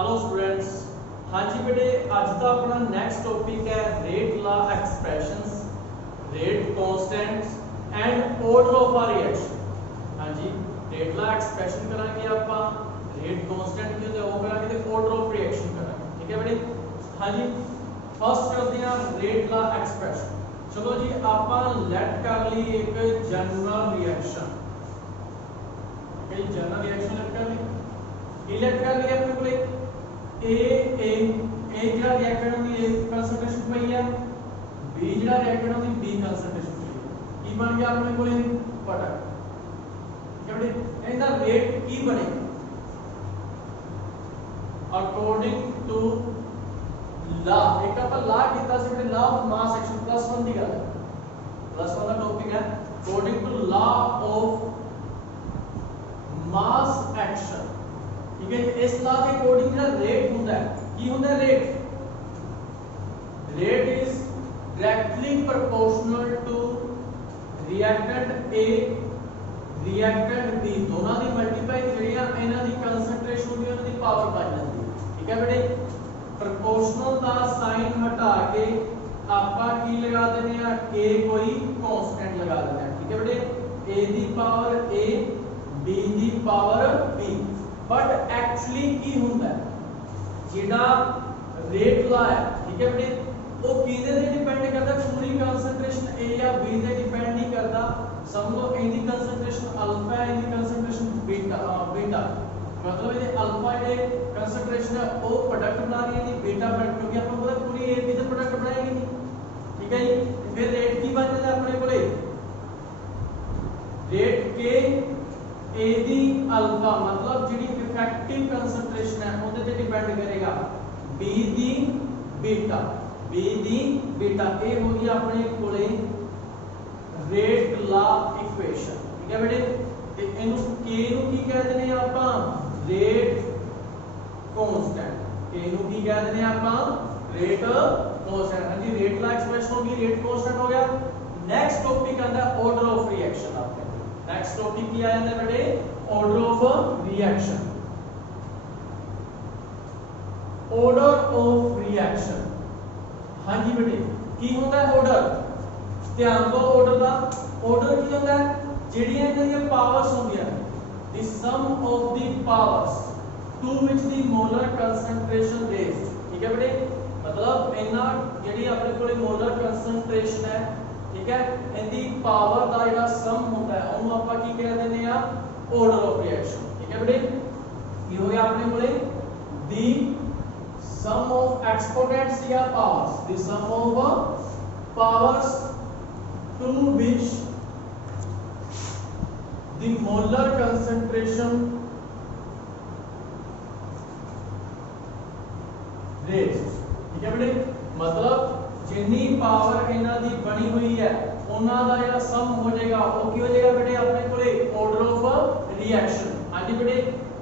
Hello students. हाँ जी बेटे, आज का अपना नेक्स्ट टॉपिक है rate law expressions, rate constants and order of a reaction. हाँ जी, रेट लॉ एक्सप्रेशन करांगे ਆਪਾਂ, रेट कांस्टेंट की होते वो करांगे ते ऑर्डर ऑफ रिएक्शन करांगे। ठीक है बेटे। हाँ जी, फर्स्ट करते हैं रेट लॉ एक्सप्रेशन। चलो जी, ਆਪਾਂ लेट कर ली एक जनरल रिएक्शन, एक जनरल रिएक्शन लेट कर ली, ये लेट कर लिया अपने को ए ਜਿਹੜਾ ਰਿਐਕਟੈਂਟ ਦੀ A ਕਨਸੈਂਟ੍ਰੇਸ਼ਨ ਪਈ ਹੈ, B ਜਿਹੜਾ ਰਿਐਕਟੈਂਟ ਦੀ B ਕਨਸੈਂਟ੍ਰੇਸ਼ਨ ਪਈ ਹੈ, ਕੀ ਬਣ ਗਿਆ ਆਪਣੇ ਕੋਲੇ ਪ੍ਰੋਡਕਟ। ਕਿਹੜੇ ਇਹਦਾ ਰੇਟ ਕੀ ਬਣੇਗਾ ਅਕੋਰਡਿੰਗ ਟੂ ਲਾ। ਇੱਕ ਆਪਾਂ ਲਾ ਕੀਤਾ ਸੀ ਜਿਹੜੇ ਲਾ ਆਫ ਮਾਸ ਐਕਸ਼ਨ +1 ਦੀ ਗੱਲ ਹੈ, +1 ਦਾ ਟੌਪਿਕ ਹੈ according to law of mass action. ठीक है, इस लॉ के अकॉर्डिंग जो रेट होता है की होता है rate is directly proportional to reactant A reactant B, दोनों की मल्टीप्लाई ਜਿਹੜੀਆਂ ਇਹਨਾਂ ਦੀ ਕੰਸੈਂਟ੍ਰੇਸ਼ਨ ਹੁੰਦੀ ਉਹਨਾਂ ਦੀ ਪਾਵਰ ਬਣ ਜਾਂਦੀ ਹੈ। ਠੀਕ ਹੈ ਬੇਟੇ, ਪ੍ਰੋਪੋਰਸ਼ਨਲ ਦਾ ਸਾਈਨ ਹਟਾ ਕੇ ਆਪਾਂ ਕੀ ਲਗਾ ਦਿੰਦੇ ਆ k ਕੋਈ ਕਾਂਸਟੈਂਟ ਲਗਾ ਦਿੰਦੇ ਆ। ਠੀਕ ਹੈ ਬੇਟੇ, a the power a b the power b। But actually की होता है जेड़ा रेट लॉ है, ठीक है बेटे, वो किदे ते डिपेंड करता, पूरी कंसंट्रेशन ए या बी ते डिपेंड नहीं करता। समझ लो इनकी कंसंट्रेशन अल्फा है, इनकी कंसंट्रेशन बीटा मतलब ये अल्फा जे कंसंट्रेशन है वो प्रोडक्ट बना रही है, ये बीटा प्रोडक्ट, क्योंकि अपन पता पूरी ए बी ते प्रोडक्ट बनाएगी नहीं। ठीक है जी, फिर रेट की बन जाता है अपने कोले रेट के ए दी अल्फा, मतलब जिहड़ी इफेक्टिव कंसंट्रेशन है ਉਹਦੇ ਤੇ डिपेंड करेगा b दी बीटा, b दी बीटा। ਇਹ ਹੋ ਗਈ ਆਪਣੇ ਕੋਲੇ रेट लॉ इक्वेशन। ठीक है बेटे, ਤੇ ਇਹਨੂੰ k ਨੂੰ ਕੀ ਕਹਿ ਦਿੰਦੇ ਆ ਆਪਾਂ रेट कांस्टेंट, k ਨੂੰ ਕੀ ਕਹਿ ਦਿੰਦੇ ਆ ਆਪਾਂ रेट कांस्टेंट। हाँ जी, रेट लॉ एक्सप्रेशन हो गई, रेट कांस्टेंट हो गया। नेक्स्ट टॉपिक आता है ऑर्डर ऑफ रिएक्शन। आपके नेक्स्ट टॉपिक क्या है बेटे, order of reaction. Order of reaction, हाँ जी बेटे, की होता है ऑर्डर, ध्यान दो ऑर्डर का। ऑर्डर की होता है ਜਿਹੜੀਆਂ ਇਹਨਾਂ ਦੀਆਂ ਪਾਵਰਸ ਹੁੰਦੀਆਂ the sum of the powers to which the molar concentration raised। ठीक है बेटे, मतलब ਇਹਨਾਂ ਜਿਹੜੀ ਆਪਣੇ ਕੋਲੇ molar concentration है, ठीक है, इनकी पावर का ਜਿਹੜਾ सम होता है ਉਹਨੂੰ ਆਪਾਂ ਕੀ ਕਹਿ ਦਿੰਦੇ ਆ ऑर्डर ऑफ रिएक्शन। ठीक है बेटे, ये हो गया अपने कोले the sum of exponents या powers, the sum of powers to which the molar concentration raised। ठीक है बेटे, मतलब जितनी पावर इन्हां दी बनी हुई है उन्हां दा जेड़ा सम हो जाएगा वो की हो जाएगा बेटे अपने कोले ऑर्डर ऑफ रिएक्शन। हां जी बेटे,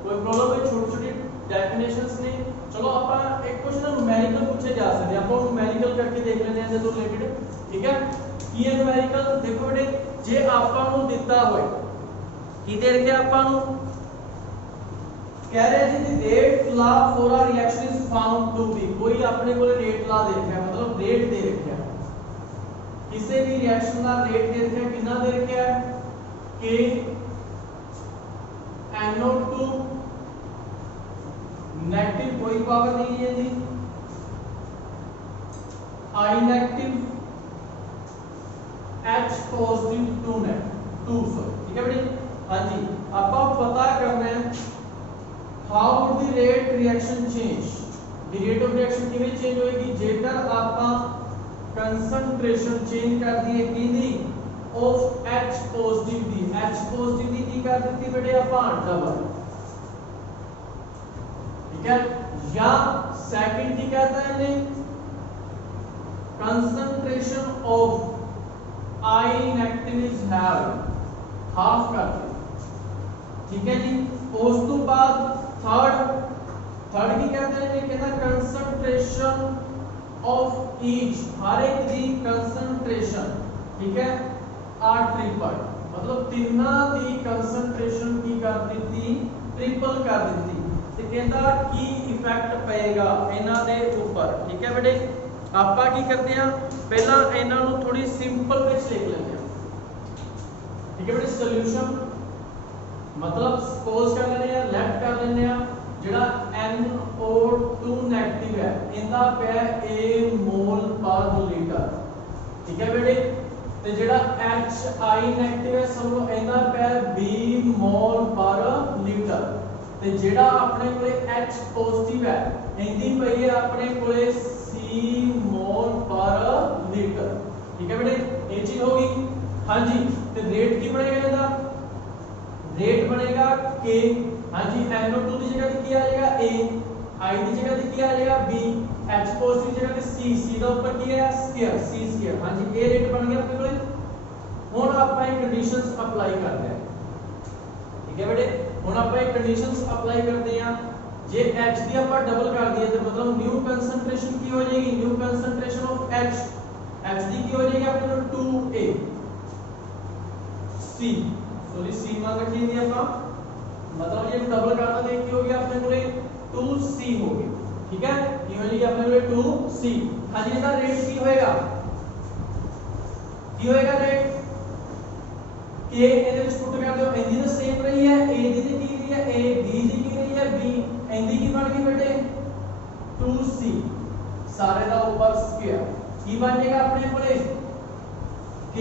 कोई प्रॉब्लम है, छोटी छोटी डेफिनेशंस ने। चलो ਆਪਾਂ एक क्वेश्चन न्यूमेरिकल पूछे जा सकते हैं, ਆਪਾਂ न्यूमेरिकल करके देख लेते हैं इससे रिलेटेड। ठीक है, ਕੀ ਹੈ न्यूमेरिकल, देखो बेटे, जे ਆਪਾਂ ਨੂੰ ਦਿੱਤਾ ਹੋਏ ਕੀ ਦੇ ਰੱਖਿਆ ਆਪਾਂ ਨੂੰ, कह रहे हैं जी rate law for a reaction is found to be, कोई अपने को रेट लॉ दे रखा है, मतलब रेट दे रखा है, किसी भी रिएक्शन का रेट दे रखा है, कितना दे रखा है k NO2 नेगेटिव कोई पावर नहीं है जी, I negative H positive 2 sorry. ठीक है बेटे, हाँ जी, आप पता करना है how would the rate reaction change, the rate of reaction किਵੇਂ चेंज होएगी जेकर ਆਪਾਂ concentration change कर दिए किदी of H positive the, H positive ਦੀ ਕੀ कर ਦਿੱਤੀ बेटे ਆਪਾਂ डबल। ठीक है, या सेकंड की कहता है ने concentration of I negative is half कर दिया। ठीक है जी, उस तो बाद थर्ड की कहते हैं कि कहता कंसंट्रेशन ऑफ ईच, हर एक दी कंसंट्रेशन, ठीक है, आर ट्रिपल, मतलब तीनों दी कंसंट्रेशन की कर दी ट्रिपल कर दी। ਤੇ ਕਹਿੰਦਾ ਕੀ इफेक्ट पेगा इन्हां दे ऊपर। ठीक है बेटे, आपां की करते हैं पहला इन्हां नूं थोड़ी सिंपल विच लिख लेंगे। ठीक है बेटे, सॉल्यूशन मतलब सपोज कर लेने हैं, लेफ्ट कर लेने हैं जेड़ा NO2 नेगेटिव है इंदा पे A मोल पर लीटर। ठीक है बेटे, ते जेड़ा HI नेगेटिव है समझो इंदा पे B मोल पर लीटर। ते जेड़ा अपने कोले H पॉजिटिव है इंदी पई है अपने कोले C मोल पर लीटर। ठीक है बेटे, ये चीज होगी। हाँ जी, ते रेट की बनेगा इसदा, रेट बनेगा K। हाँ जी, NO2 की जगह क्या आ जाएगा A, I की जगह क्या आ जाएगा B, H पॉजिटिव की जगह C का ऊपर क्या है स्क्वायर C स्क्वायर। हाँ जी, ये रेट बन गया अपने को। हुन आप ये कंडीशंस अप्लाई करते हैं। ठीक है बेटे, हुन आप ये कंडीशंस अप्लाई करते हैं। जे H दी आप डबल कर दिए तो मतलब न्यू कंसंट्रेशन की हो जाएगी, न्यू कंसंट्रेशन ऑफ H दी की हो जाएगी अपने को 2A C, सॉरी C मान रखी थी अपन, मतलब ये डबल करना देख के हो गया अपने कोले 2C हो गया। ठीक है, ये हो जाएगी अपने कोले 2C। हां जी, इसका रेट की होएगा, की होएगा रेट K ਇਹਦੇ ਵਿੱਚ ਪੁੱਟ ਕਰ ਦਿਓ, ਇਹਦੀ ਤਾਂ ਸੇਮ ਰਹੀ ਹੈ, A ਦੀ ਕੀ ਰਹੀ ਹੈ A, B ਦੀ ਕੀ ਰਹੀ ਹੈ B, ਇਹਦੀ ਕੀ ਬਣ ਗਈ ਬੇਟੇ 2C ਸਾਰੇ ਦਾ ਉੱਪਰ ਸਕੁਅਰ। ਕੀ ਬਣ ਜਾਏਗਾ ਆਪਣੇ ਕੋਲੇ K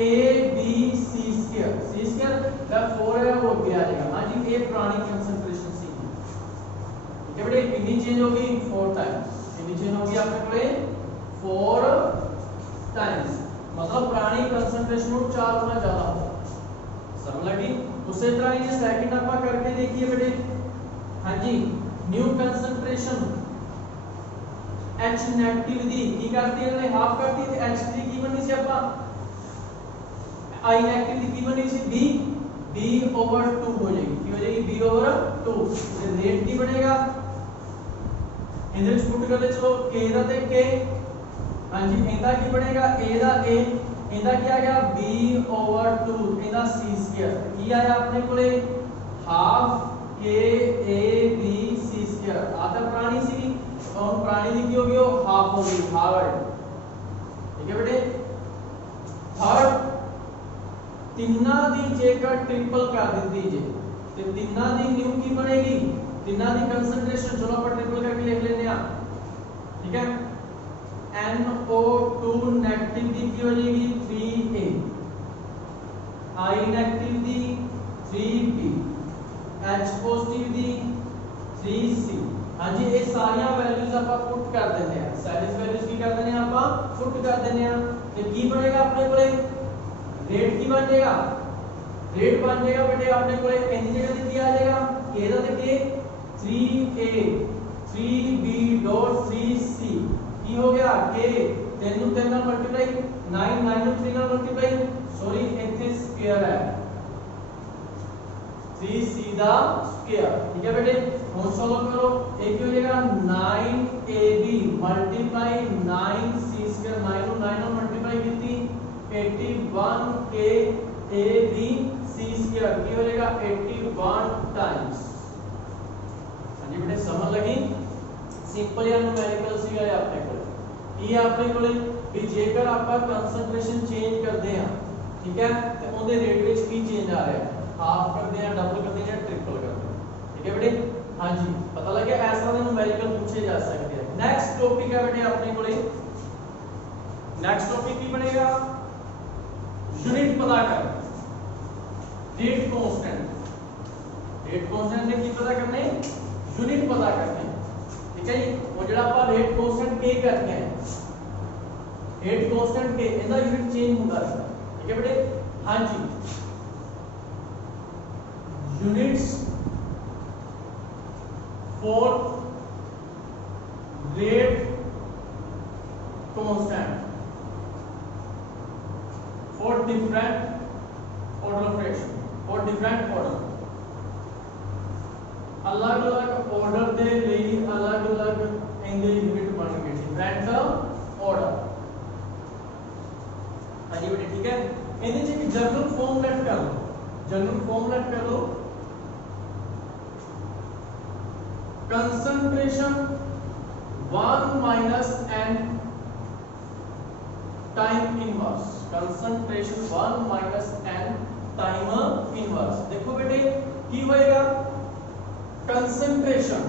A B C square, C square का 4 है वो भी आ जाएगा। हां जी, ये पुरानी कंसंट्रेशन सी। ठीक है बेटे, कितनी चेंज होगी 4 टाइम्स, कितनी चेंज होगी आपके कोले 4 टाइम्स, मतलब पुरानी कंसंट्रेशन को 4 गुना ज्यादा होगा। समझ लगी? उसी तरह ये सेकंड आपा करके देखिए बेटे। हां जी, न्यू कंसंट्रेशन H नेगेटिव दी की करती है, इन्होंने हाफ करती है, H दी की बननी सी आपा I नेगेटिव की बनी सी B ओवर 2 हो जाएगी, की हो जाएगी B ओवर 2। तो रेट की बनेगा इधर पुट कर ले, चलो K दा ते K। हां जी, इंदा की बनेगा A दा A, इंदा क्या आ गया B ओवर 2, इंदा C स्क्वायर। की आया अपने कोले half K A B C square. आता पुरानी सी और पुरानी दी की हो गई हाफ हो गई, हाफ। ठीक है बेटे, थर्ड तिन्ना दी जेकर ट्रिपल कर दी जे ते तिन्ना दी न्यू की बनेगी, तिन्ना दी कंसंट्रेशन चलो अपन ट्रिपल करके लिख लेते हैं। ठीक है, NO2 नेगेटिव दी की हो जाएगी 3A, I negative the 3B, H positive the 3C। हां जी, ये सारी वैल्यूज अपन पुट कर देते हैं, सारी वैल्यूज की कर देने हैं अपन पुट कर देने हैं। तो की बनेगा अपने कोले रेट की बन जाएगा, रेट बन जाएगा बेटे अपने को एन जगह पे क्या आ जाएगा K दा ते K 3A 3B dot 3C की हो गया K 10 ਨੂੰ 10 ਨਾਲ ਮਲਟੀਪਲਾਈ 9 9 ਨੂੰ 3 ਨਾਲ ਮਲਟੀਪਲਾਈ ਸੌਰੀ ਇੱਥੇ ਸਕੁਅਰ ਹੈ 3C ਦਾ ਸਕੁਅਰ। ठीक है बेटे, ਹੁਣ ਸੋਲਵ करो, एक ਕੀ ਹੋ ਜਾਏਗਾ 9AB ਮਲਟੀਪਲਾਈ 9C ਸਕੁਅਰ 9 ਨੂੰ 9 ਨਾਲ ਮਲਟੀਪਲਾਈ ਕੀਤੀ 81K AB C स्क्वायर की हो जाएगा 81 टाइम्स। हां जी बेटे, समझ लगी? सिंपल या न्यूमेरिकल सी है अपने को। ये अपने को भी जेकर आप कंसंट्रेशन चेंज करते हैं, ठीक है, तो ਉਹਦੇ रेट ਵਿੱਚ ਕੀ चेंज आ रहा है, हाफ करते हैं, डबल करते हैं या ट्रिपल करते हैं। ठीक है बेटे, हां जी, पता लग गया? ऐसा ਦੇ न्यूमेरिकल पूछे जा सकते हैं। नेक्स्ट टॉपिक है बेटे अपने को, नेक्स्ट टॉपिक की बनेगा यूनिट पता कर, रेट कांस्टेंट। रेट कांस्टेंट ने की पता करने यूनिट पता करने। ठीक है जी, वो जेड़ा अपन रेट कांस्टेंट K करते हैं, रेट कांस्टेंट K इसका यूनिट चेंज होता है। ठीक है बेटे, हां जी, units for rate constant for different order of fraction, for different order, अलग अलग ऑर्डर दे ਲਈ अलग अलग ਇਹਦੇ यूनिट बन गए different order। हां जी बेटे, ठीक है, ਇਹਦੇ ਚ ਇੱਕ जनरल फॉर्मूलेट कर लो, जनरल फॉर्मूलेट कर लो। Concentration 1 minus n time inverse, concentration 1 minus n time inverse. देखो बेटे की होएगा कंसंट्रेशन,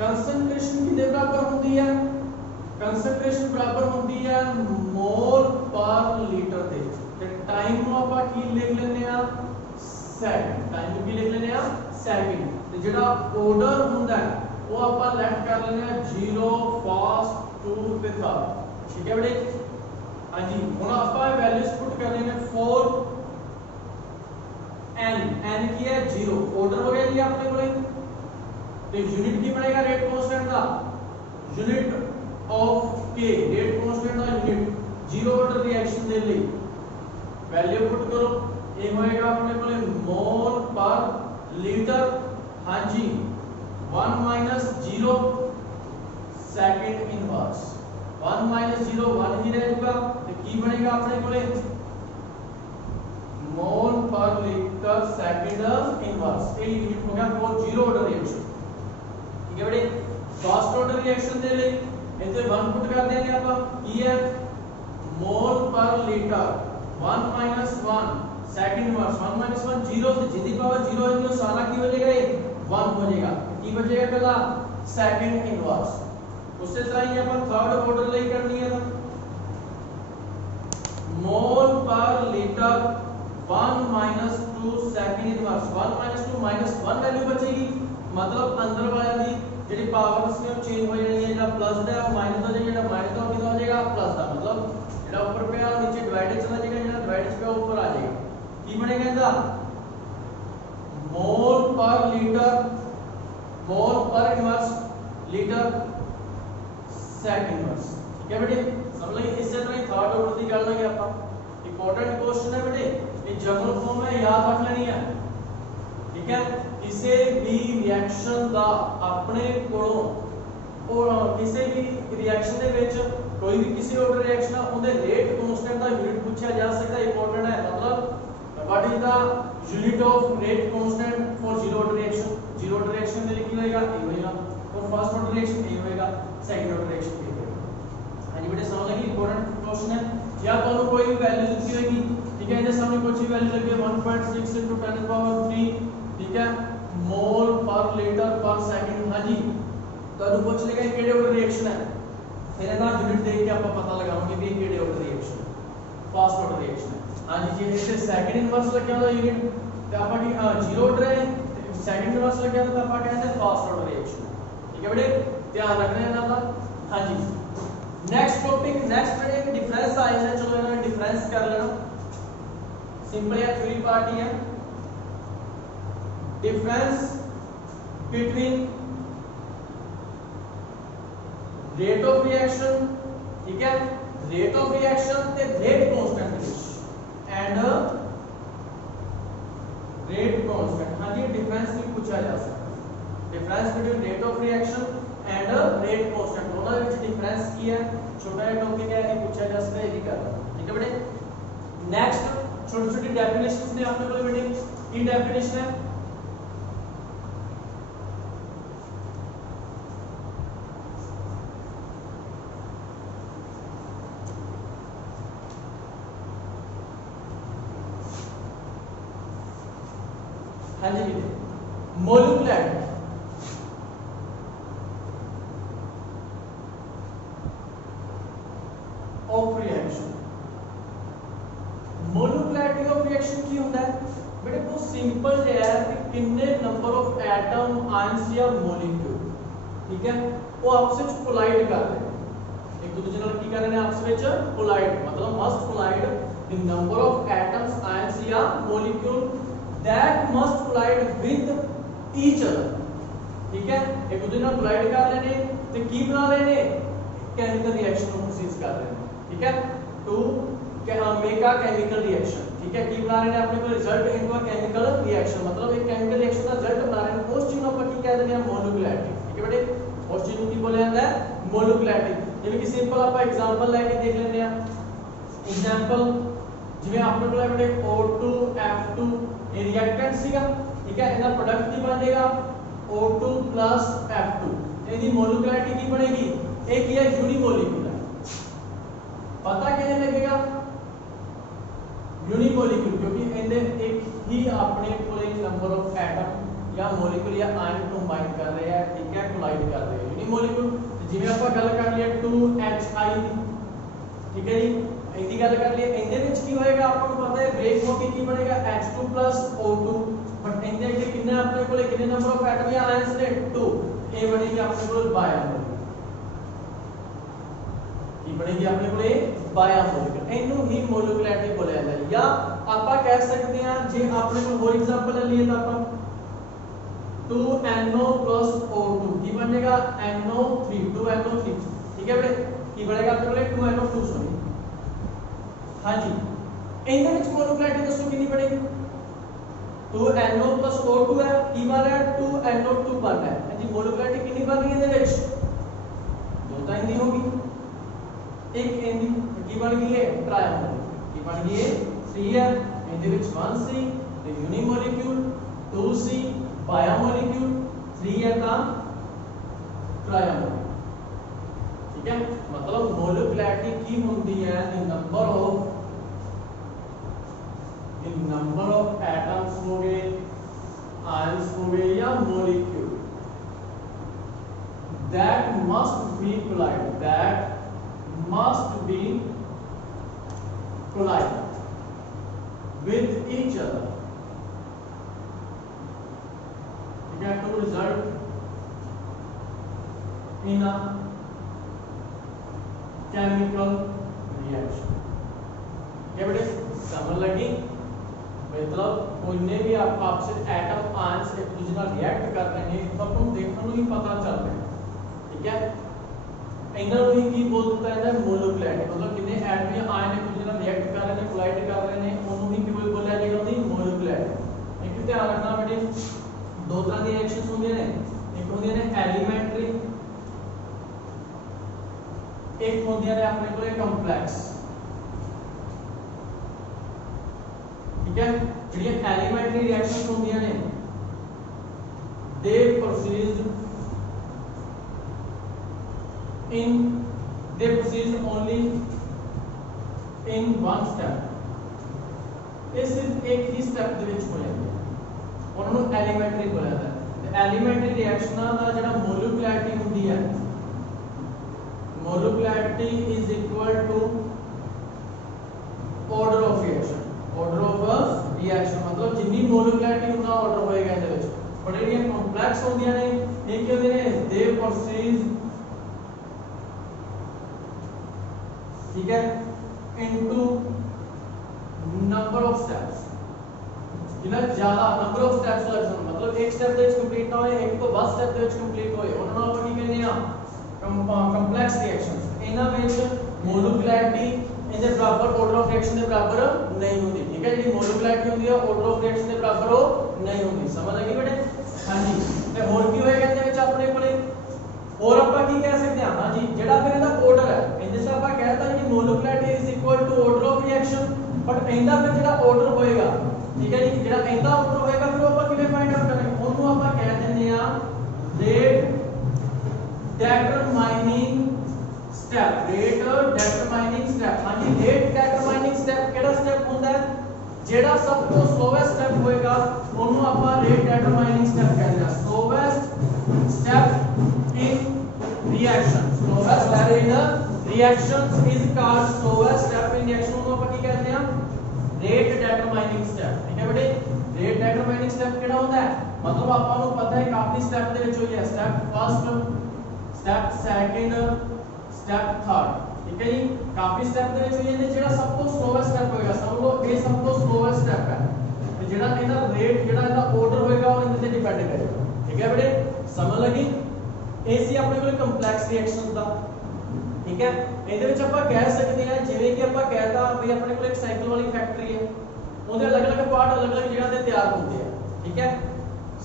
कंसंट्रेशन कितने बराबर होती है, कंसंट्रेशन बराबर होती है मोल पर लीटर दे ते टाइम ਨੂੰ ਆਪਾਂ ਕੀ ਲਿਖ ਲੈਂਦੇ ਆ ਸੈਕਿੰਡ, टाइम ਨੂੰ ਕੀ ਲਿਖ ਲੈਂਦੇ ਆ ਸੈਕਿੰਡ ਤੇ ਜਿਹੜਾ ਆਰਡਰ ਹੁੰਦਾ ਉਹ ਆਪਾਂ ਲੈਫਟ ਕਰ ਲੈਂਦੇ ਆ 0 ਫਾਸਟ 2 ਤੇ 3, ਠੀਕ ਹੈ ਬੇਟੇ। ਹਾਂਜੀ ਹੁਣ ਆਪਾਂ ਵੈਲਿਊਜ਼ ਪੁੱਟ कर लेने 4 n की है 0, ऑर्डर हो गया जी अपने को, तो यूनिट की बनेगा रेट कांस्टेंट का, unit of k rate constant का यूनिट 0 ऑर्डर रिएक्शन दे ਲਈ वैल्यू पुट करो, ये होएगा अपने को मोल पर लीटर। हां जी 1 माइनस 0 सेकंड इनवर्स, 1 माइनस 0 1 ही रहेगा तो की बनेगा अपने को मोल पर लीटर सेकंड इनवर्स। ये यूनिट हो गया फॉर 0 ऑर्डर रिएक्शन, ठीक है बेटे। फर्स्ट ऑर्डर रिएक्शन दे ले इथे 1 पुट कर देंगे अपन, की है मोल पर litre 1 minus 1 second inverse, 1 minus 1 0 से जितनी पावर 0 है तो सारा की हो जाएगा ये 1 हो जाएगा, की बचेगा पहला सेकंड इनवर्स। उससे तरह ही अपन थर्ड ऑर्डर ले करनी है, मोल पर litre 1 minus 2 second inverse, 1 minus 2 minus 1 value बचेगी, मतलब अंदर वाला दी जेडी पावर से चेंज हो जानी है, जेड़ा प्लस दा वो माइनस हो जाएगा, जेड़ा माइनस दा वो हो जाएगा प्लस दा, मतलब जेड़ा ऊपर पे आ नीचे डिवाइडेड चला जाएगा, जेड़ा डिवाइडेड पे ऊपर आ जाएगा, की बनेगा इसका मोल पर लीटर, मोल पर इनवर्स लीटर सेकंड इनवर्स, ठीक है बेटे। समझ लगे। इससे तरह ही थर्ड ऑर्डर की कर लेंगे अपन, इंपॉर्टेंट क्वेश्चन है बेटे, ये जनरल फॉर्म में याद रख लेनी है, ठीक है। किसी भी रिएक्शन का अपने कोलों और किसी भी रिएक्शन दे विच कोई भी किसी ऑर्डर रिएक्शन है उनके रेट कांस्टेंट का यूनिट पूछा जा सकता है, इंपॉर्टेंट है। मतलब what is the unit of rate constant for 0 order reaction, 0 order reaction में लिखी होएगा ए होएगा, और फर्स्ट ऑर्डर रिएक्शन ए होएगा, सेकंड ऑर्डर रिएक्शन ए होएगा। हां जी बेटे समझ लगी, इंपॉर्टेंट क्वेश्चन है। या तो कोई भी वैल्यू लिखी होगी, ठीक है, इनके सामने कुछ भी वैल्यू लगी है 1.6 * 10⁻3, ठीक है, मोल पर लीटर पर सेकंड। हां जी तो पूछ लेगा ये केड़े ऑर्डर रिएक्शन है, फिर ना यूनिट देख के आपको पता लगाओगे कि ये केड़े ऑर्डर रिएक्शन है, फर्स्ट ऑर्डर रिएक्शन है। हां जी जे इसे सेकंड इनवर्स लग गया यूनिट तो आपा की 0 ऑर्डर है, सेकंड इनवर्स लग गया तो आपा कहते हैं फर्स्ट ऑर्डर रिएक्शन, ठीक है बेटे, ध्यान रखना है ना। हां जी नेक्स्ट टॉपिक, नेक्स्ट बेटे डिफरेंस आया है, चलो इन्हें डिफरेंस कर लेना, सिंपल है, थ्योरी पार्ट ही है। Difference between rate of reaction, ठीक है, रेट ऑफ रिएक्शन ते rate constant and rate constant. हां जी डिफरेंस भी पूछा जा सकता है, difference between rate of reaction and rate constant, दोनों के बीच डिफरेंस की है, छोटा सा टॉपिक है, ये पूछा जा सकता है, ये भी करना, ठीक है बेटे। नेक्स्ट छोटी छोटी डेफिनेशंस ने आपने बोले बेटे, इन डेफिनेशन है हाँ जी बेटे मोलिकुलैरिटी, ऑफ रिएक्शन, मोलिकुलैरिटी ऑफ रिएक्शन की होता है बेटे, बहुत सिंपल है कि कितने नंबर ऑफ एटम आयंस या मॉलिक्यूल, ठीक है, वो आपस में कोलाइड कर रहे हैं, एक दूसरे नाल की कर रहे हैं आपस में कोलाइड, मतलब must collide the number of atoms ions या molecule that must collide with each other, ठीक है, एक दूसरे नाल कोलाइड कर लेने ते की बना लेने केमिकल रिएक्शन को प्रोसीड कर रहे हैं, ठीक है, to make a chemical reaction, ठीक है, की बना रहे हैं अपने को result into a chemical reaction, मतलब एक केमिकल रिएक्शन का रिजल्ट बना रहे हैं, उस चीज को अपन की कह देंगे मोलिकुलैरिटी, ठीक है बेटे, उस चीज को की बोला जाता है मोलिकुलैरिटी। जिਵੇਂ कि सिंपल ਆਪਾਂ एग्जांपल लेके देख लेते हैं, एग्जांपल जिਵੇਂ आपने बोला बेटे O2 F2 ये रिएक्टेंट ਸੀਗਾ, ठीक है, ਇਹਦਾ प्रोडक्ट की बन जाएगा O2 प्लस F2 ਇਹਦੀ ਮੋਲੂਕੁਲੈਰਿਟੀ ਕੀ ਬਣੇਗੀ ਇਹ ਕੀ ਹੈ यूनिमोलिक्यूलर पता किने लगेगा यूनिमोलिक्यूल क्योंकि ਇਹਦੇ एक ही अपने कोले नंबर ऑफ एटम या मॉलिक्यूल या आयन कंबाइन कर रहे हैं ठीक है कोलाइड कर रहे हैं यूनिमोलिक्यूल जिवें ਆਪਾਂ ਗੱਲ ਕਰ ਲਈ 2HI ठीक है जी ਇਹਦੀ ਗੱਲ ਕਰ ਲਈ ਇਹਦੇ ਵਿੱਚ ਕੀ ਹੋਏਗਾ ਆਪਾਂ ਨੂੰ ਪਤਾ ਹੈ ਬ੍ਰੇਕ ਹੋ ਕੇ ਕੀ ਬਣੇਗਾ H2 O2 ਬਟ ਇਹਦੇ ਅੱਗੇ ਕਿੰਨਾ ਆਪਣੇ ਕੋਲੇ ਕਿੰਨੇ ਨੰਬਰ ਆਫ ਐਟਮ ਜਾਂ ਆਇਨਸ ਨੇ 2 ਇਹ ਬਣੇਗੀ ਆਪਣੇ ਕੋਲ ਬਾਇਓਮੋਲਿਕੂਲ ਕੀ ਬਣੇਗੀ ਆਪਣੇ ਕੋਲੇ ਬਾਇਓਮੋਲਿਕੂਲ ਇਹਨੂੰ ਹੀ ਮੋਲੂਕੁਲੈਰਿਟੀ ਬੋਲਿਆ ਜਾਂਦਾ ਜਾਂ ਆਪਾਂ ਕਹਿ ਸਕਦੇ ਹਾਂ ਜੇ ਆਪਣੇ ਕੋਲ ਹੋਰ ਐਗਜ਼ਾਮਪਲ ਲੈ ਲਈਏ ਤਾਂ ਆਪਾਂ 2NO O2 ਕੀ ਬਣੇਗਾ NO3 2NO3 ठीक है बेटे की बनेगा अपने कोले 2NO2 सॉरी हां जी ਇਹਦੇ ਵਿੱਚ ਮੋਲੂਕੁਲੈਰਿਟੀ ਦੱਸੋ ਕਿੰਨੀ ਬਣੇਗੀ 2NO O2 ਹੈ ਕੀ ਬਣ ਰਿਹਾ 2NO2 ਬਣ ਰਿਹਾ ਹੈ ਜੀ ਮੋਲੂਕੁਲੈਰਿਟੀ ਕਿੰਨੀ ਬਣ ਰਹੀ ਹੈ ਇਹਦੇ ਵਿੱਚ ਦੋ ਤਾਂ ਇਹਦੀ ਹੋਗੀ ਇੱਕ ਇਹਦੀ ਕੀ ਬਣ ਗਈ ਹੈ ट्रायमोलिक्यूल ਕੀ ਬਣ ਗਈ ਹੈ 3 ਹੈ ਇਹਦੇ ਵਿੱਚ 1C ਤੇ यूनिमोलिक्यूल 2C बायोमोलिक्यूल 3 है ਤਾਂ ट्रायमोलिक्यूल ठीक है मतलब मोलूकुलैरिटी की होती है द नंबर ऑफ एटम्स हो गए आयंस हो गए या molecule that must be collide with each other to result in a chemical reaction क्या बेटे समझ लगी मतलब कोई ने भी आप आपसे एटम आयंस एक दूसरे ਨਾਲ रिएक्ट कर रहे हैं तो आपको देखने ਨੂੰ ही पता चल रहा है ठीक है ਇਹਨਾਂ ਨੂੰ ਹੀ ਕੀ ਬੋਲ ਦਿੱਤਾ ਜਾਂਦਾ ਮੋਲੂਕੁਲੈਰਿਟੀ मतलब कितने एटम या आयन एक दूसरे ਨਾਲ रिएक्ट कर रहे हैं कोलाइड कर रहे हैं ਉਹਨੂੰ ਹੀ ਕੀ ਬੋਲਿਆ ਜਾਏਗਾ ਉਹਦੀ ਮੋਲੂਕੁਲੈਰਿਟੀ ਇੱਕ ਧਿਆਨ ਰੱਖਣਾ बेटे दो तरह की रिएक्शंस होंगे ने एक होंगे ने एलिमेंट्री एक होंगे ने अपने को कॉम्प्लेक्स ठीक है ਜਿਹੜੀ एलिमेंट्री रिएक्शंस होंगे ने they proceed only in one step ये सिर्फ एक ही स्टेप ਦੇ ਵਿੱਚ ਹੋ ਜਾਂਦੀ ਹੈ ਉਹਨਾਂ ਨੂੰ ਐਲੀਮੈਂਟਰੀ ਬੋਲਿਆ ਜਾਂਦਾ ਹੈ ਤੇ ਐਲੀਮੈਂਟਰੀ ਰਿਐਕਸ਼ਨਾਂ ਦਾ ਜਿਹੜਾ ਮੋਲੂਕੁਲੈਰਿਟੀ ਹੁੰਦੀ ਹੈ molecularity is equal to order of reaction मतलब जितनी मॉलिक्यूलरिटी उतना ऑर्डर होएगा ਇਹਦੇ ਵਿੱਚ ਪਰ ਜਿਹੜੀਆਂ ਕੰਪਲੈਕਸ ਹੁੰਦੀਆਂ ਨੇ ਇਹ ਕੀ ਹੁੰਦੇ ਨੇ ਦੇ ਪ੍ਰੋਸੀਡ ठीक है into number of steps जिन्ना ज्यादा नंबर ऑफ स्टेप्स लग सकते मतलब एक स्टेप ਦੇ ਵਿੱਚ ਕੰਪਲੀਟ ਨਾ ਹੋਏ ਇੱਕ ਤੋਂ ਵੱਧ ਸਟੈਪ ਦੇ ਵਿੱਚ ਕੰਪਲੀਟ ਹੋਏ ਉਹਨਾਂ ਨੂੰ ਆਪਾਂ ਕੀ ਕਹਿੰਦੇ ਆ ਕੰਪਲੈਕਸ ਰਿਐਕਸ਼ਨਸ ਇਹਨਾਂ ਵਿੱਚ ਮੋਲੂਕੁਲੈਰਿਟੀ ਇਹਦੇ ਬਰਾਬਰ ਆਰਡਰ ਆਫ ਰਿਐਕਸ਼ਨ ਦੇ ਬਰਾਬਰ ਨਹੀਂ ਹੁੰਦੀ ਠੀਕ ਹੈ ਜਿਹੜੀ ਮੋਲੂਕੁਲੈਰਿਟੀ ਹੁੰਦੀ ਹੈ ਆਰਡਰ ਆਫ ਰਿਐਕਸ਼ਨ ਦੇ ਬਰਾਬਰ ਉਹ ਨਹੀਂ ਹੁੰਦੀ ਸਮਝ ਲੱਗੀ ਬੇਟੇ ਹਾਂਜੀ ਤੇ ਹੋਰ ਕੀ ਹੋਏਗਾ ਇਹਦੇ ਵਿੱਚ ਆਪਣੇ ਕੋਲੇ और ਆਪਾਂ ਕੀ ਕਹਿ ਸਕਦੇ ਹਾਂ ਹਾਂਜੀ ਜਿਹੜਾ ਫਿਰ ਇਹਦਾ ਆਰਡਰ ਹੈ ਇਹਦੇ ਵਿੱਚ ਆਪਾਂ ਕਹਿਤਾ ਕਿ molecularity is equal to order of reaction but ਇਹਦਾ ਫਿਰ ਜਿਹੜਾ ਆਰਡਰ ਹੋਏਗਾ ਠੀਕ ਹੈ ਜੀ ਜਿਹੜਾ ਇਹਦਾ ਆਰਡਰ ਹੋਏਗਾ ਫਿਰ ਆਪਾਂ ਕਿਵੇਂ ਫਾਈਂਡ ਆਊਟ ਕਰਾਂਗੇ ਉਹਨੂੰ ਆਪਾਂ ਕਹਿ ਦਿੰਦੇ ਆ ਰੇਟ ਡਿਟਰਮਾਈਨਿੰਗ ਸਟੈਪ ਹਾਂਜੀ ਰੇਟ ਡਿਟਰਮਾਈਨਿੰਗ ਸਟੈਪ ਕਿਹੜਾ ਸਟੈਪ ਹੁੰਦਾ ਹੈ ਜਿਹੜਾ ਸਭ ਤੋਂ ਸਲੋਵੈਸਟ ਸਟੈਪ ਹੋਏਗਾ ਉਹਨੂੰ ਆਪਾਂ ਰੇਟ ਡਿਟਰਮਾਈਨਿੰਗ ਸਟੈਪ ਕਹਿੰਦੇ ਆ ਸਲੋਵੈਸਟ step in reaction slowest step in reactions is called slowest step in reaction को अपन ਕੀ कहते हैं rate determining step ठीक है बेटे rate determining step ਕਿਹੜਾ ਹੁੰਦਾ ਹੈ मतलब ਆਪਾਂ ਨੂੰ ਪਤਾ ਹੈ ਕਾਫੀ ਸਟੈਪ ਦੇ ਵਿੱਚ ਹੋਈ ਹੈ step first step second step third ਠੀਕ ਹੈ ਜੀ ਕਾਫੀ ਸਟੈਪ ਦੇ ਵਿੱਚ ਹੋਈ ਹੈ ਜਿਹੜਾ ਸਭ ਤੋਂ ਸਲੋਵੈਸਟ ਸਟੈਪ ਹੋਏਗਾ ਸਮਝ ਲਓ ਇਹ ਸਭ ਤੋਂ ਸਲੋਵੈਸਟ ਸਟੈਪ ਹੈ ਤੇ ਜਿਹੜਾ ਇਹਦਾ ਰੇਟ ਜਿਹੜਾ ਇਹਦਾ ਆਰਡਰ ਹੋਏਗਾ ਉਹ ਇਹਦੇ ਤੇ ਡਿਪੈਂਡ ਕਰੇਗਾ ठीक है बेटे समझ लगी ਇਹ ਸੀ ਆਪਣੇ ਕੋਲ ਕੰਪਲੈਕਸ ਰਿਐਕਸ਼ਨਸ ਦਾ ਠੀਕ ਹੈ ਇਹਦੇ ਵਿੱਚ ਆਪਾਂ ਕਹਿ ਸਕਦੇ ਹਾਂ ਜਿਵੇਂ ਕਿ ਆਪਾਂ ਕਹਿਤਾ ਵੀ ਆਪਣੇ ਕੋਲ ਇੱਕ ਸਾਈਕਲ ਵਾਲੀ ਫੈਕਟਰੀ ਹੈ ਉਹਦੇ ਅਲੱਗ-ਅਲੱਗ ਪਾਰਟ ਅਲੱਗ-ਅਲੱਗ ਜਗ੍ਹਾ ਤੇ ਤਿਆਰ ਹੁੰਦੇ ਆ ਠੀਕ ਹੈ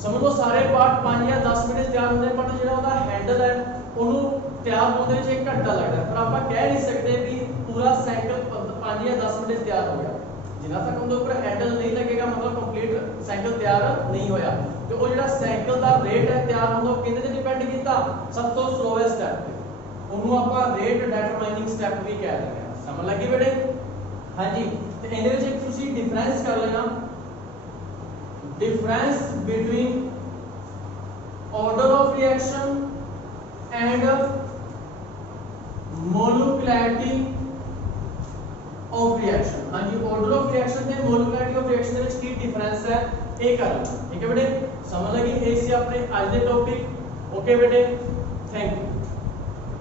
ਸਮਝ ਲਓ ਸਾਰੇ ਪਾਰਟ 5 ਜਾਂ 10 ਮਿੰਟ ਤਿਆਰ ਹੁੰਦੇ ਨੇ ਬਟ ਜਿਹੜਾ ਉਹਦਾ ਹੈਂਡਲ ਹੈ ਉਹਨੂੰ ਤਿਆਰ ਹੋਣ ਦੇ ਵਿੱਚ 1 ਘੰਟਾ ਲੱਗਦਾ ਪਰ ਆਪਾਂ ਕਹਿ ਨਹੀਂ ਸਕਦੇ ਵੀ ਪੂਰਾ ਸਾਈਕਲ 5 ਜਾਂ 10 ਮਿੰਟ ਤਿਆਰ ਹੋ ਗਿਆ ਜਿੰਨਾ ਤੱਕ ਉਹਦੇ ਉੱਪਰ ਹੈਂਡਲ ਨਹੀਂ ਲੱਗੇਗਾ मतलब ਕੰਪਲੀਟ ਸਾਈਕਲ ਤਿਆਰ ਨਹੀਂ ਹੋਇਆ ਤੇ ਉਹ ਜਿਹੜਾ ਸਾਈਕਲ ਦਾ ਰੇਟ ਹੈ ਤਿਆਰ ਹੁੰਦਾ ਉਹ ਕਿਹਦੇ ਤੇ ਡਿਪੈਂਡ ਕੀਤਾ, ਸਭ ਤੋਂ ਸਲੋਐਸਟ ਸਟੈਪ ਤੇ, ਉਹਨੂੰ ਆਪਾਂ ਰੇਟ ਡਿਟਰਮਾਈਨਿੰਗ ਸਟੈਪ ਵੀ ਕਹਿ ਦਿੰਦੇ ਆ। ਸਮਝ ਲੱਗੀ ਬੇਟੇ? ਹਾਂਜੀ, ਤੇ ਇਹਦੇ ਵਿੱਚ ਇੱਕ ਤੁਸੀਂ ਡਿਫਰੈਂਸ ਕਰ ਲੈਣਾ, difference between order of reaction and molecularity of reaction। हाँ जी, order of reaction ਤੇ molecularity of reaction ਦੇ ਵਿੱਚ ਕੀ difference है ਇਹ ਕਰ ਲਓ। ठीक है बेटे, समझ लगी? ये सी अपने आज ਦੇ टॉपिक। ओके बेटे, थैंक यू।